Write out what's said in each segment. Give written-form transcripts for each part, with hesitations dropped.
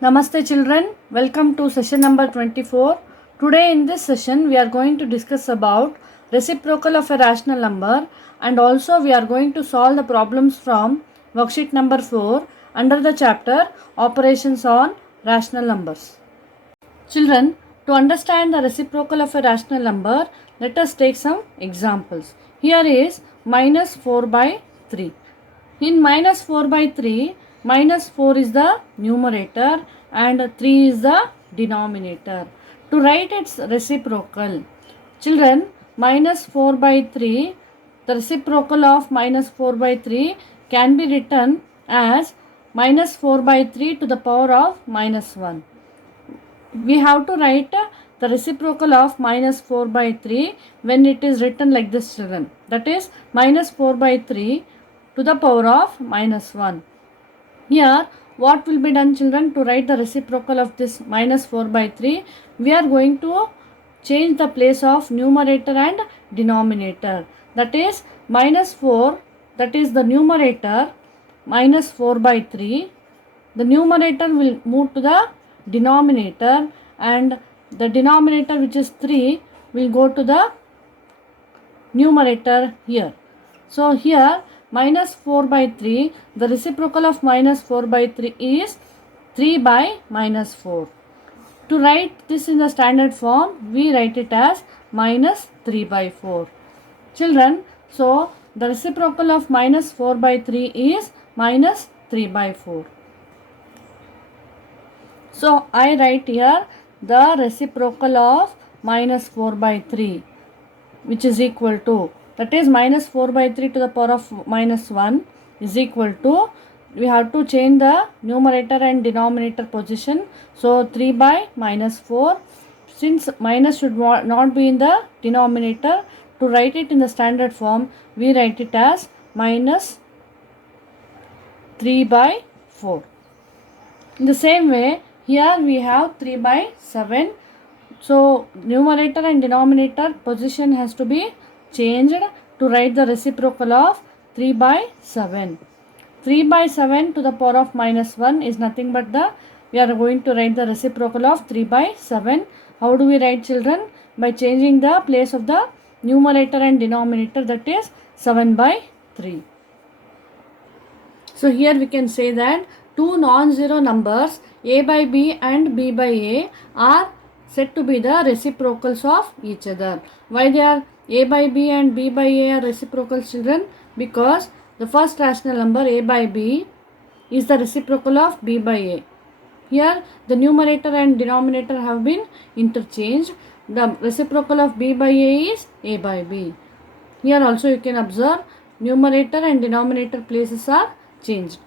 Namaste children, welcome to session number 24. Today in this session we are going to discuss about reciprocal of a rational number, and also we are going to solve the problems from worksheet number 4 under the chapter operations on rational numbers. Children, to understand the reciprocal of a rational number, let us take some examples. Here is minus 4 by 3. In minus 4 by 3, minus 4 is the numerator and 3 is the denominator. To write its reciprocal, children, minus 4 by 3, the reciprocal of minus 4 by 3 can be written as minus 4 by 3 to the power of minus 1. We have to write the reciprocal of minus 4 by 3 when it is written like this, children. That is minus 4 by 3 to the power of minus 1. Here what will be done, children? To write the reciprocal of this minus 4 by 3, we are going to change the place of numerator and denominator. That is minus 4, that is the numerator, minus 4 by 3. The numerator will move to the denominator and the denominator, which is 3, will go to the numerator here. So here minus 4 by 3, the reciprocal of minus 4 by 3 is 3 by minus 4. To write this in the standard form, we write it as minus 3 by 4. Children, so the reciprocal of minus 4 by 3 is minus 3 by 4. So I write here the reciprocal of minus 4 by 3, which is equal to, that is minus 4 by 3 to the power of minus 1 is equal to, we have to change the numerator and denominator position. So 3 by minus 4, since minus should not be in the denominator, to write it in the standard form, we write it as minus 3 by 4. In the same way, here we have 3 by 7. So numerator and denominator position has to be changed to write the reciprocal of 3 by 7. 3 by 7 to the power of minus 1 is nothing but we are going to write the reciprocal of 3 by 7. How do we write, children? By changing the place of the numerator and denominator, that is 7 by 3. So here we can say that two non-zero numbers a by b and b by a are said to be the reciprocals of each other. Why they are a by b and b by a are reciprocals, children? Because the first rational number a by b is the reciprocal of b by a. Here the numerator and denominator have been interchanged. The reciprocal of b by a is a by b. Here also you can observe numerator and denominator places are changed.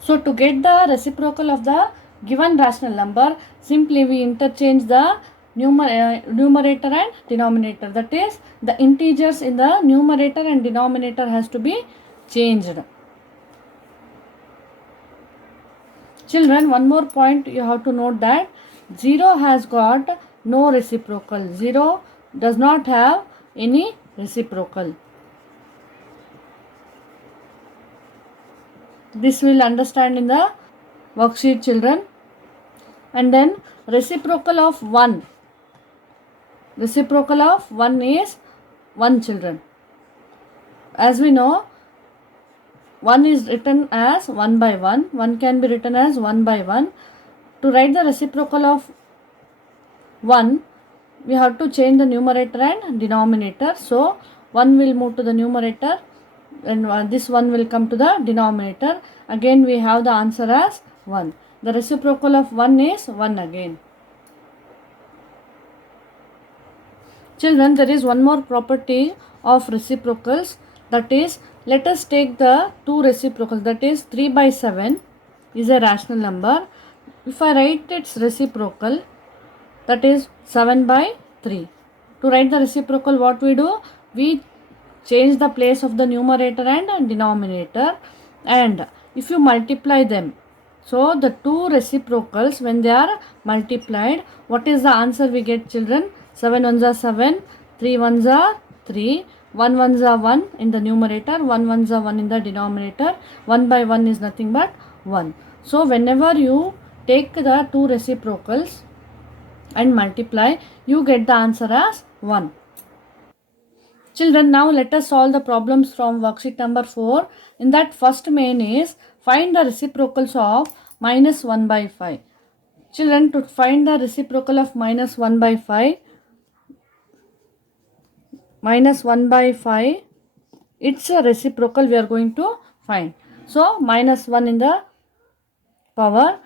So to get the reciprocal of the given rational number, simply we interchange the numerator and denominator. That is, the integers in the numerator and denominator has to be changed. Children, one more point you have to note that 0 has got no reciprocal. 0 does not have any reciprocal. This will understand in the worksheet, children. And then reciprocal of 1. Reciprocal of 1 is 1, children. As we know, 1 is written as 1 by 1. 1 can be written as 1 by 1. To write the reciprocal of 1, we have to change the numerator and denominator. So 1 will move to the numerator and this 1 will come to the denominator. Again we have the answer as 1. The reciprocal of 1 is 1 again. Children, there is one more property of reciprocals, that is, let us take the two reciprocals, that is 3 by 7 is a rational number. If I write its reciprocal, that is 7 by 3. To write the reciprocal, what we do? We change the place of the numerator and denominator, and if you multiply them, so the two reciprocals, when they are multiplied, what is the answer we get, children? 7 ones are 7, 3 ones are 3, 1 ones are 1 in the numerator, 1 ones are 1 in the denominator. 1 by 1 is nothing but 1. So whenever you take the two reciprocals and multiply, you get the answer as 1. Children, now let us solve the problems from worksheet number 4. In that, first main is find the reciprocals of minus 1 by 5. Children, to find the reciprocal of minus 1 by 5, it's a reciprocal we are going to find. So minus 1 in the power.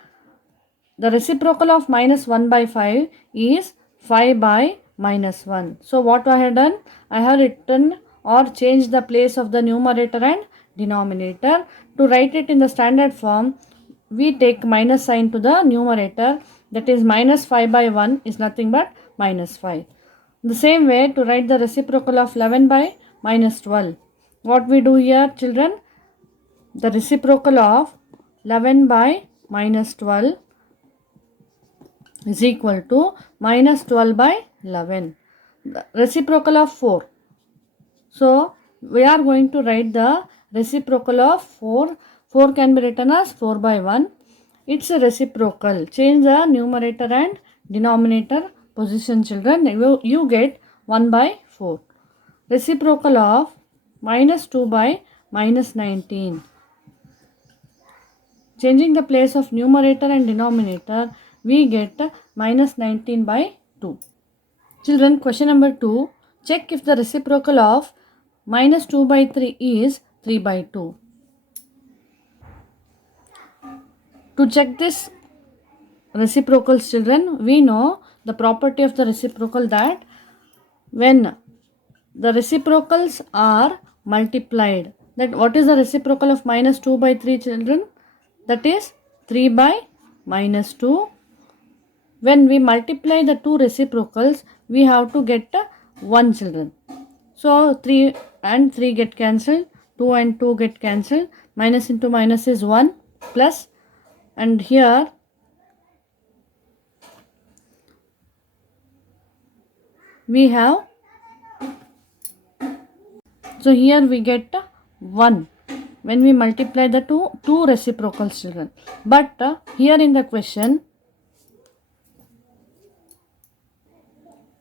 The reciprocal of minus 1 by 5 is 5 by minus 1. So what I have done? I have written or changed the place of the numerator and denominator. To write it in the standard form, we take minus sign to the numerator, that is minus 5 by 1 is nothing but minus 5. The same way, to write the reciprocal of 11 by minus 12. What we do here, children? The reciprocal of 11 by minus 12 is equal to minus 12 by 11. The reciprocal of 4. So we are going to write the reciprocal of 4. 4 can be written as 4 by 1. It's a reciprocal. Change the numerator and denominator position, children. You get 1 by 4. Reciprocal of minus 2 by minus 19. Changing the place of numerator and denominator, we get minus 19 by 2. Children, question number 2. Check if the reciprocal of minus 2 by 3 is 3 by 2. To check this reciprocals, children, we know the property of the reciprocal, that when the reciprocals are multiplied, that what is the reciprocal of minus 2 by 3, children? That is 3 by minus 2. When we multiply the two reciprocals, we have to get 1, children. So 3 and 3 get cancelled, 2 and 2 get cancelled, minus into minus is 1, plus, and here we have, so here we get 1 when we multiply the two reciprocals, children. But here in the question,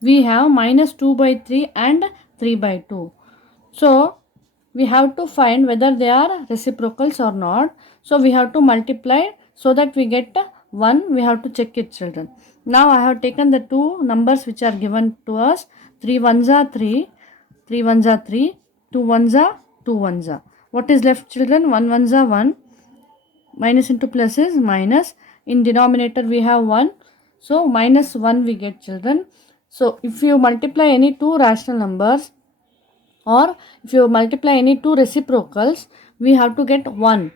we have minus 2 by 3 and 3 by 2. So we have to find whether they are reciprocals or not. So we have to multiply so that we get 1. We have to check it, children. Now I have taken the two numbers which are given to us. 3 ones are 3, 3 ones are 3, 2 ones are 2 ones are. What is left, children? 1 ones are 1. Minus into plus is minus. In denominator we have 1. So minus 1 we get, children. So if you multiply any two rational numbers, or if you multiply any two reciprocals, we have to get 1.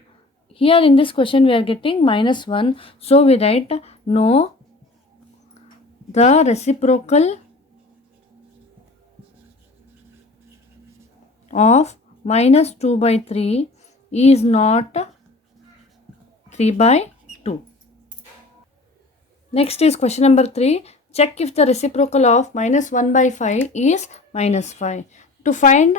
Here in this question we are getting minus 1. So we write no, the reciprocal of minus 2 by 3 is not 3 by 2. Next is question number 3. Check if the reciprocal of minus 1 by 5 is minus 5. To find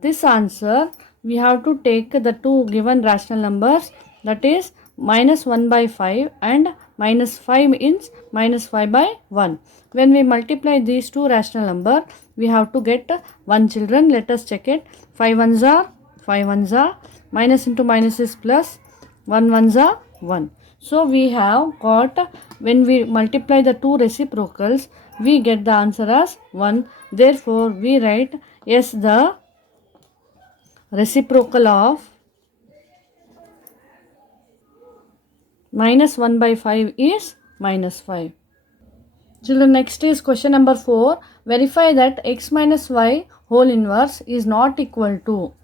this answer, we have to take the two given rational numbers, that is minus 1 by 5 and minus 5 is minus 5 by 1. When we multiply these two rational numbers, we have to get 1, children. Let us check it. 5 ones are 5 ones are, minus into minus is plus, 1 ones are 1. So we have got, when we multiply the two reciprocals, we get the answer as 1. Therefore we write yes, the reciprocal of minus 1 by 5 is minus 5. Children, next is question number 4. Verify that x minus y whole inverse is not equal to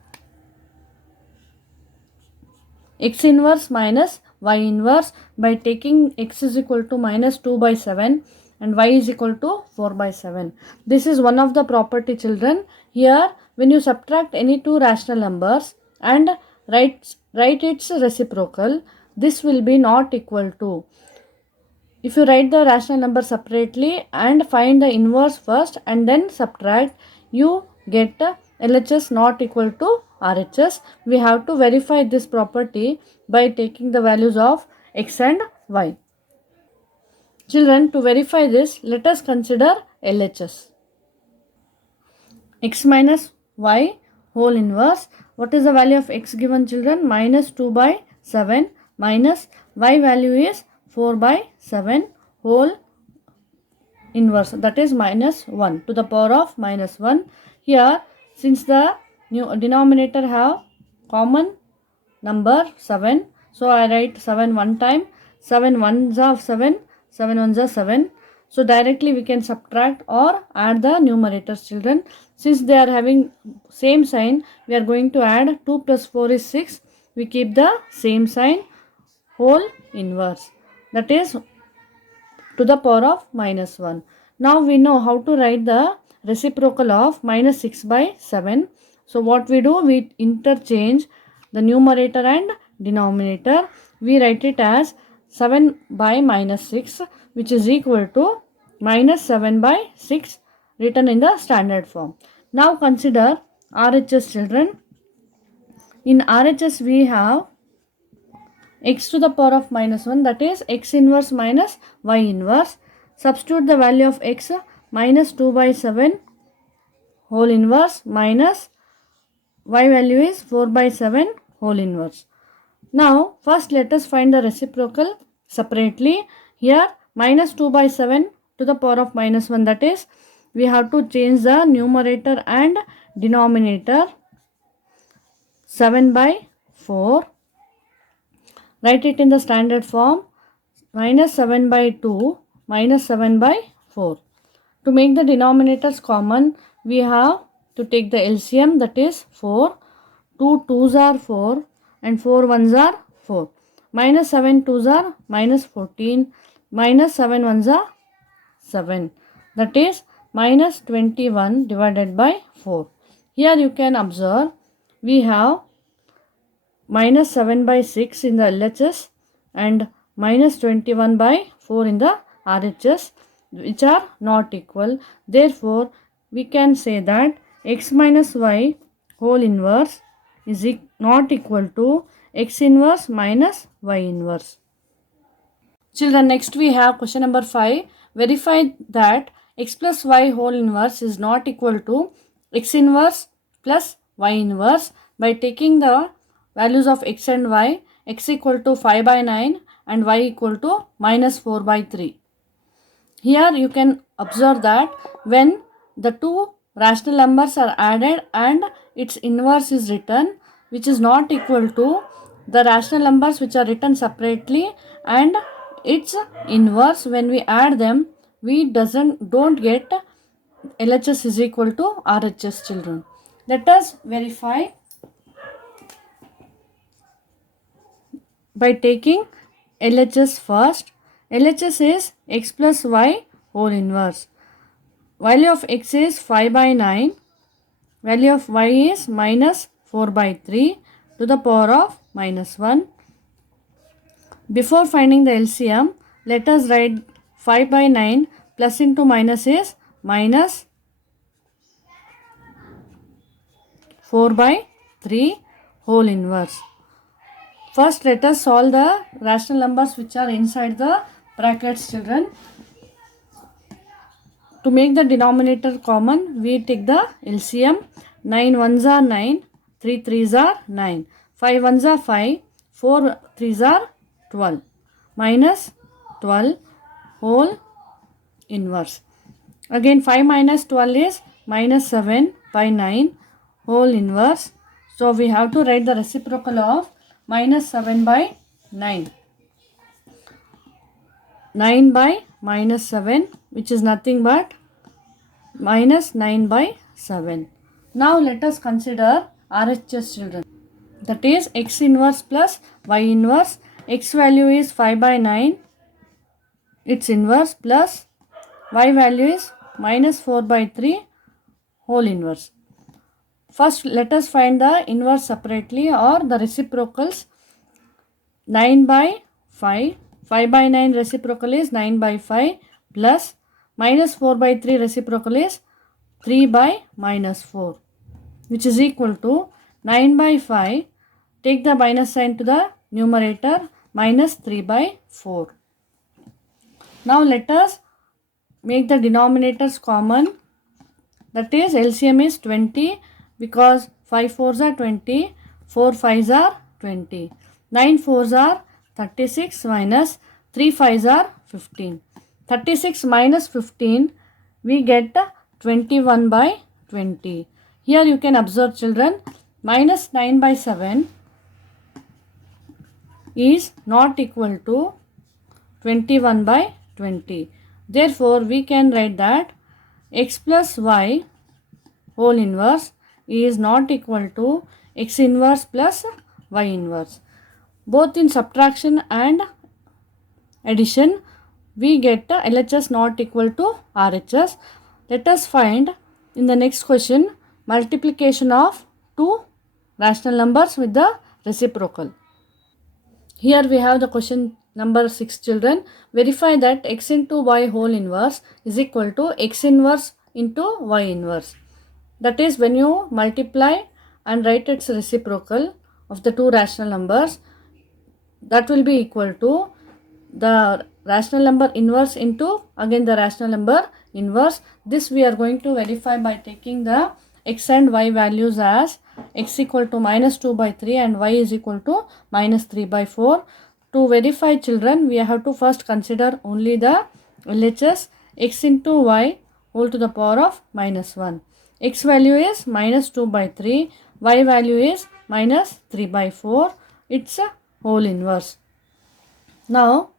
x inverse minus y inverse by taking x is equal to minus 2 by 7 and y is equal to 4 by 7. This is one of the property, children. Here when you subtract any two rational numbers and write its reciprocal, this will be not equal to. If you write the rational number separately and find the inverse first and then subtract, you get LHS not equal to RHS. We have to verify this property by taking the values of x and y. Children, to verify this, let us consider LHS. X minus y whole inverse. What is the value of x given, children? Minus 2 by 7 minus y value is 4 by 7 whole inverse, that is minus 1 to the power of minus 1. Here, since the new denominator have common number 7, so I write 7 one time. 7 ones are 7, 7 ones are 7. So directly we can subtract or add the numerators, children. Since they are having same sign, we are going to add 2 plus 4 is 6. We keep the same sign, whole inverse, that is to the power of minus 1. Now we know how to write the reciprocal of minus 6 by 7. So what we do, we interchange the numerator and denominator. We write it as 7 by minus 6, which is equal to minus 7 by 6, written in the standard form. Now consider RHS, children. In RHS we have x to the power of minus 1, that is x inverse minus y inverse. Substitute the value of x, minus 2 by 7 whole inverse minus y value is 4 by 7 whole inverse. Now first let us find the reciprocal separately. Here minus 2 by 7 to the power of minus 1, that is we have to change the numerator and denominator. 7 by 4, write it in the standard form, minus 7 by 2 minus 7 by 4. To make the denominators common, we have to take the LCM, that is 4. 2 2s are 4 and 4 1s are 4. Minus 7 2s are minus 14. Minus 7 1s are 7. That is minus 21 divided by 4. Here you can observe we have minus 7 by 6 in the LHS and minus 21 by 4 in the RHS, which are not equal. Therefore, we can say that x minus y whole inverse is not equal to x inverse minus y inverse. Children, next we have question number 5. Verify that x plus y whole inverse is not equal to x inverse plus y inverse by taking the values of x and y, x equal to 5 by 9 and y equal to minus 4 by 3. Here you can observe that when the two rational numbers are added and its inverse is written, which is not equal to the rational numbers which are written separately and its inverse, when we add them, we don't get LHS is equal to RHS, children. Let us verify by taking LHS first. LHS is x plus y whole inverse. Value of x is 5 by 9. Value of y is minus 4 by 3 to the power of minus 1. Before finding the LCM, let us write 5 by 9 plus into minus is minus 4 by 3 whole inverse. First let us solve the rational numbers which are inside the brackets, children. To make the denominator common, we take the LCM. 9 ones are 9, 3 3s are 9, 5 ones are 5, 4 3s are 12, minus 12 whole inverse. Again 5 minus 12 is minus 7 by 9 whole inverse. So we have to write the reciprocal of minus 7 by 9. 9 by minus 7, which is nothing but minus 9 by 7. Now let us consider RHS, children. That is x inverse plus y inverse. X value is 5 by 9, its inverse, plus y value is minus 4 by 3 whole inverse. First let us find the inverse separately or the reciprocals. 9 by 5. 5 by 9 reciprocal is 9 by 5 plus minus 4 by 3 reciprocal is 3 by minus 4, which is equal to 9 by 5. Take the minus sign to the numerator. minus 3 by 4. Now let us make the denominators common. That is LCM is 20 because 5 fours are 20, 4 fives are 20. 9 fours are 36 minus 3 fives are 15. 36 minus 15 we get 21 by 20. Here you can observe children, minus 9 by 7 is not equal to 21 by 20. Therefore, we can write that x plus y whole inverse is not equal to x inverse plus y inverse. Both in subtraction and addition, we get the LHS not equal to RHS. Let us find in the next question multiplication of two rational numbers with the reciprocal. Here we have the question number 6 children. Verify that x into y whole inverse is equal to x inverse into y inverse. That is, when you multiply and write its reciprocal of the two rational numbers, that will be equal to the rational number inverse into again the rational number inverse. This we are going to verify by taking the x and y values as x equal to minus 2 by 3 and y is equal to minus 3 by 4. To verify children, we have to first consider only the LHS. X into y whole to the power of minus 1. X value is minus 2 by 3, y value is minus 3 by 4. It's a whole inverse. Now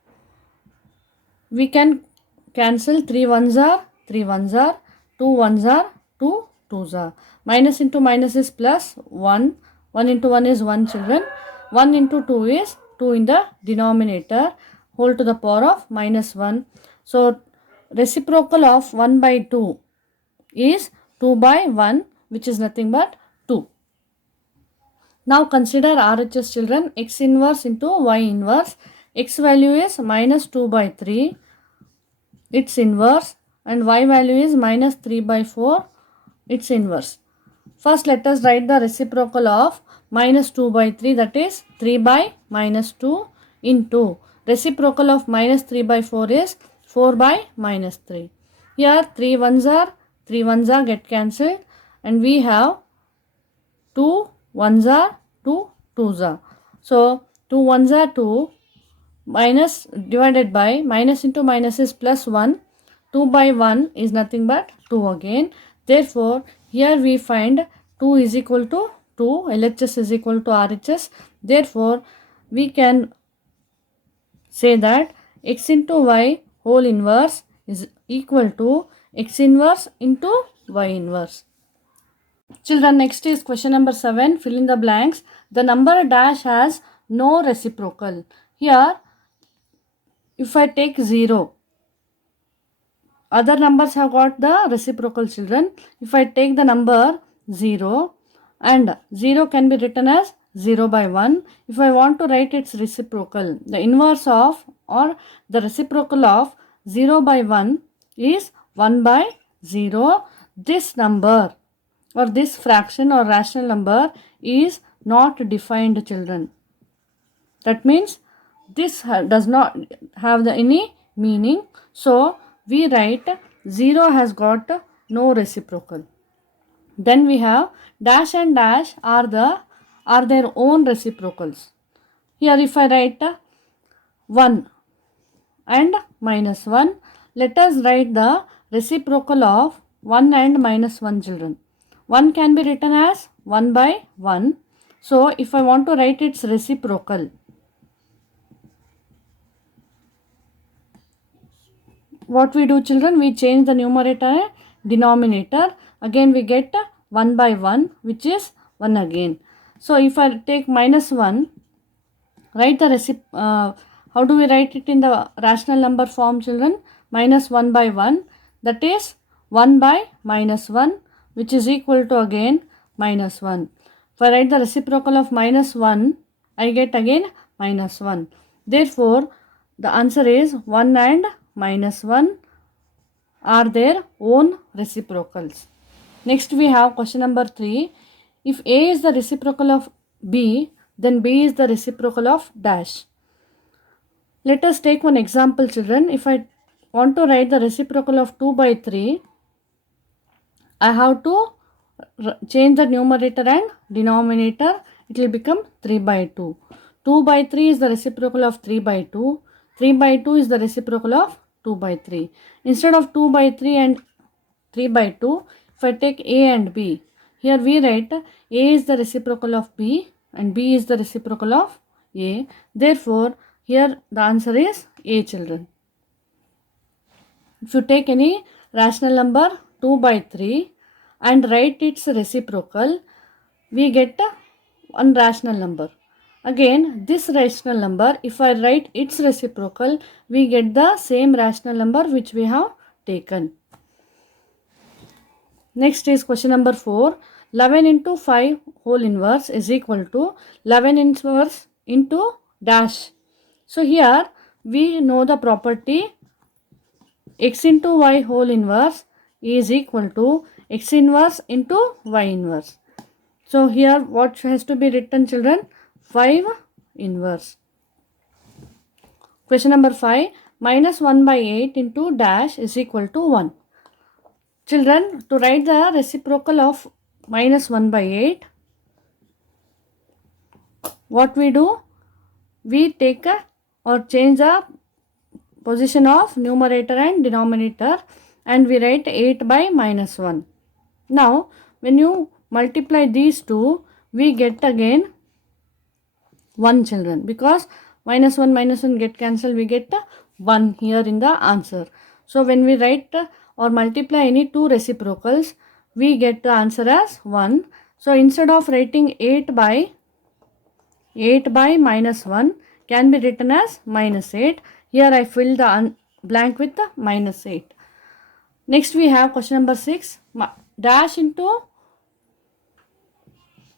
we can cancel 3 ones are 3 ones are, 2 ones are 2 2s are. Minus into minus is plus 1. 1 into 1 is 1 children. 1 into 2 is 2 in the denominator whole to the power of minus 1. So reciprocal of 1 by 2 is 2 by 1, which is nothing but 2. Now consider RHS children. X inverse into y inverse. X value is minus 2 by 3. Its inverse, and y value is minus 3 by 4. Its inverse. First let us write the reciprocal of minus 2 by 3, that is 3 by minus 2 into reciprocal of minus 3 by 4 is 4 by minus 3. Here 3 ones are get cancelled and we have 2 ones are 2 twos are. So 2 ones are 2, minus divided by minus into minus is plus 1. 2 by 1 is nothing but 2 again. Therefore, here we find 2 is equal to 2, LHS is equal to RHS. Therefore, we can say that x into y whole inverse is equal to x inverse into y inverse. Children, next is question number 7. Fill in the blanks. The number dash has no reciprocal. Here, if I take 0, other numbers have got the reciprocal children. If I take the number 0 and 0 can be written as 0 by 1. If I want to write its reciprocal, the inverse of or the reciprocal of 0 by 1 is 1 by 0. This number or this fraction or rational number is not defined children. That means this does not have any meaning. So we write 0 has got no reciprocal. Then we have dash and dash are their own reciprocals. Here if I write 1 and minus 1, let us write the reciprocal of 1 and minus 1 children. 1 can be written as 1 by 1. So if I want to write its reciprocal, what we do children, we change the numerator and denominator. Again we get 1 by 1, which is 1 again. So if I take minus 1, write the how do we write it in the rational number form children? Minus 1 by 1, that is 1 by minus 1, which is equal to again minus 1. If I write the reciprocal of minus 1, I get again minus 1. Therefore, the answer is 1 and minus 1 are their own reciprocals. Next we have question number 3. If A is the reciprocal of B, then B is the reciprocal of dash. Let us take one example, children. If I want to write the reciprocal of 2 by 3, I have to change the numerator and denominator. It will become 3 by 2. 2 by 3 is the reciprocal of 3 by 2. 3 by 2 is the reciprocal of 2 by 3. Instead of 2 by 3 and 3 by 2, if I take A and B, here we write A is the reciprocal of B and B is the reciprocal of A. Therefore, here the answer is A, children. If you take any rational number 2 by 3 and write its reciprocal, we get one rational number. Again, this rational number, if I write its reciprocal, we get the same rational number which we have taken. Next is question number 4. 11 into 5 whole inverse is equal to 11 inverse into dash. So here we know the property x into y whole inverse is equal to x inverse into y inverse. So here what has to be written, children? 5 inverse. Question number 5. Minus 1 by 8 into dash is equal to 1. Children, to write the reciprocal of minus 1 by 8, what we do? We take or change the position of numerator and denominator and we write 8 by minus 1. Now, when you multiply these two, we get again 1, children, because minus 1 get cancelled, we get 1 here in the answer. So, when we write or multiply any two reciprocals, we get the answer as 1. So, instead of writing 8 by minus 1 can be written as minus 8. Here I fill the blank with the minus 8. Next we have question number 6. Dash into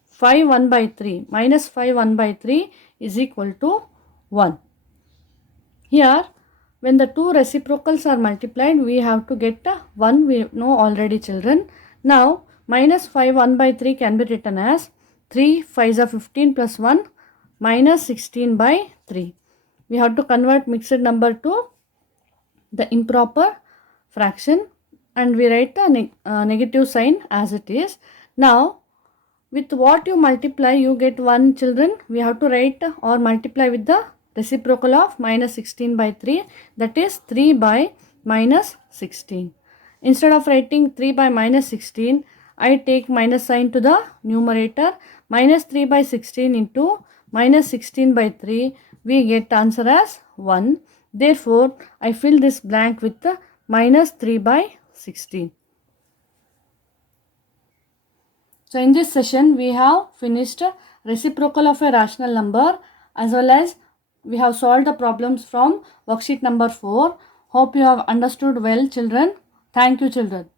5 1 by 3 minus 5 1 by 3 is equal to 1. Here when the two reciprocals are multiplied, we have to get 1, we know already, children. Now minus 5 1 by 3 can be written as 3 5s are 15 plus 1 minus 16 by 3. We have to convert mixed number to the improper fraction and we write the negative sign as it is. Now with what you multiply, you get 1, children. We have to write or multiply with the reciprocal of minus 16 by 3, that is 3 by minus 16. Instead of writing 3 by minus 16, I take minus sign to the numerator. Minus 3 by 16 into minus 16 by 3, we get answer as 1. Therefore, I fill this blank with the minus 3 by 16. So, in this session, we have finished reciprocal of a rational number as well as we have solved the problems from worksheet number 4. Hope you have understood well, children. Thank you, children.